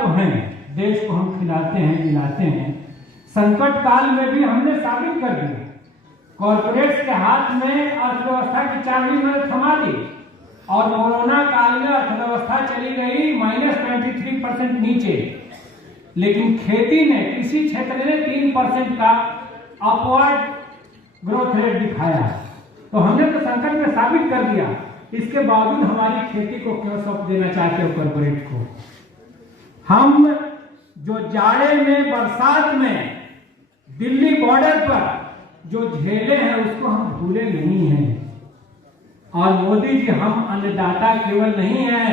तो हैं, देश को हम खिलाते हैं मिलाते हैं। संकट काल में भी हमने साबित कर दिया, कॉर्पोरेट्स के हाथ में अर्थव्यवस्था की चाबी में थमा दी और कोरोना काल में अर्थव्यवस्था चली गई -23% नीचे, लेकिन खेती ने, कृषि क्षेत्र ने 3% का अपवर्ड ग्रोथ रेट दिखाया। तो हमने तो संकट में साबित कर दिया, इसके बावजूद हमारी खेती को क्यों सौंप देना चाहते हो कॉर्पोरेट को? हम जो जाड़े में, बरसात में दिल्ली बॉर्डर पर जो झेले हैं उसको हम भूले नहीं हैं। और मोदी जी, हम अन्नदाता केवल नहीं हैं,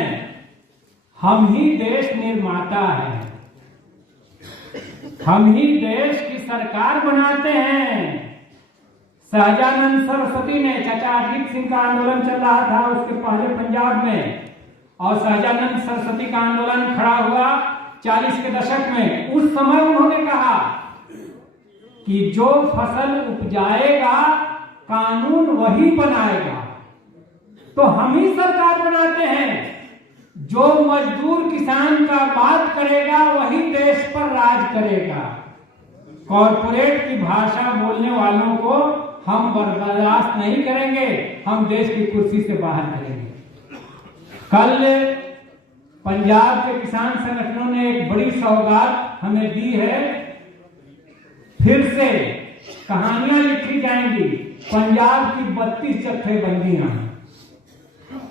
हम ही देश निर्माता हैं, हम ही देश की सरकार बनाते हैं। सहजानंद सरस्वती ने, चाचा अजीत सिंह का आंदोलन चल रहा था उसके पहले पंजाब में, और सहजानंद सरस्वती का आंदोलन खड़ा हुआ 40 के दशक में। उस समय उन्होंने कहा कि जो फसल उपजाएगा कानून वही बनाएगा। तो हम ही सरकार बनाते हैं, जो मजदूर किसान का बात करेगा वही देश पर राज करेगा। कॉर्पोरेट की भाषा बोलने वालों को हम बर्दाश्त नहीं करेंगे, हम देश की कुर्सी से बाहर करेंगे। कल पंजाब के किसान संगठनों ने एक बड़ी सौगात हमें दी है, फिर से कहानियां लिखी जाएंगी, पंजाब की 32 जत्थेबंदियां।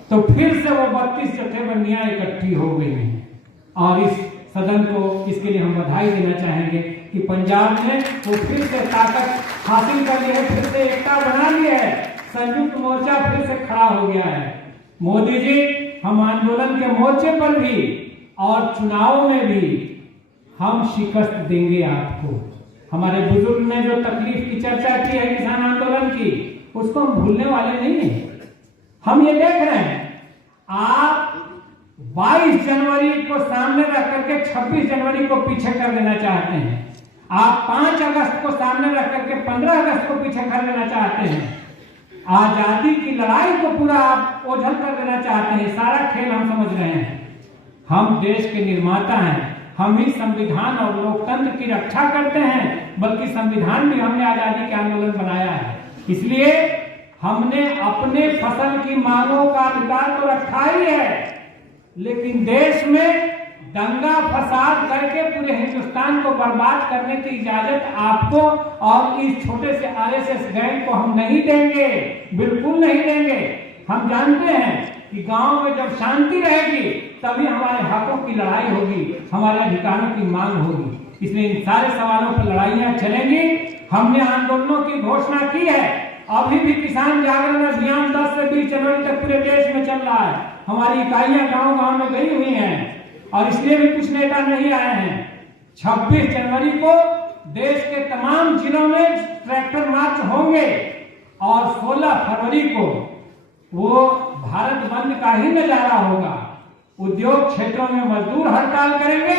तो फिर से वो 32 जत्थेबंदियां इकट्ठी हो गई हैं और इस सदन को इसके लिए हम बधाई देना चाहेंगे कि पंजाब ने वो फिर से ताकत हासिल कर ली है, फिर से एकता बना ली है, संयुक्त मोर्चा फिर से खड़ा हो गया है। मोदी जी, हम आंदोलन के मोर्चे पर भी और चुनाव में भी हम शिकस्त देंगे आपको। हमारे बुजुर्ग ने जो तकलीफ की चर्चा की है किसान आंदोलन की, उसको हम भूलने वाले नहीं हैं। हम ये देख रहे हैं, आप 22 जनवरी को सामने रख करके 26 जनवरी को पीछे कर देना चाहते हैं, आप 5 अगस्त को सामने रख करके 15 अगस्त को पीछे कर देना चाहते हैं, आजादी की लड़ाई को पूरा आप ओझल कर देना चाहते हैं। सारा खेल हम समझ रहे हैं। हम देश के निर्माता हैं, हम ही संविधान और लोकतंत्र की रक्षा करते हैं, बल्कि संविधान भी हमने आजादी के आंदोलन बनाया है। इसलिए हमने अपने फसल की मांगों का अधिकार तो रखा ही है, लेकिन देश में दंगा फसाद करके पूरे हिंदुस्तान को बर्बाद करने की इजाजत आपको और इस छोटे से आरएसएस गैंग को हम नहीं देंगे, बिल्कुल नहीं देंगे। हम जानते हैं कि गांव में जब शांति रहेगी तभी हमारे हकों की लड़ाई होगी, हमारे अधिकारों की मांग होगी। इसलिए इन सारे सवालों पर लड़ाइयां चलेंगी। हमने आंदोलनों की घोषणा की है, अभी भी किसान जागरण अभियान 10 से 20 जनवरी तक पूरे देश में चल रहा है। हमारी इकाइयां गांव-गांव में गई हुई हैं और इसलिए भी कुछ नेता नहीं आए हैं। 26 जनवरी को देश के तमाम जिलों में ट्रैक्टर मार्च होंगे और 16 फरवरी को वो भारत बंद का ही नजारा होगा। उद्योग क्षेत्रों में मजदूर हड़ताल करेंगे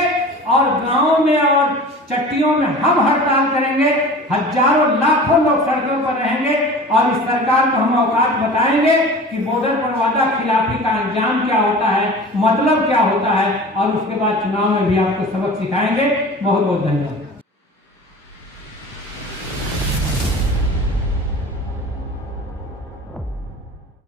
और गांवों में और चट्टियों में हम हड़ताल करेंगे। हजारों लाखों लोग सड़कों पर रहेंगे और इस सरकार को हम औकात बताएंगे कि बॉर्डर पर वादा खिलाफी का अंजाम क्या होता है, मतलब क्या होता है, और उसके बाद चुनाव में भी आपको सबक सिखाएंगे। बहुत बहुत धन्यवाद।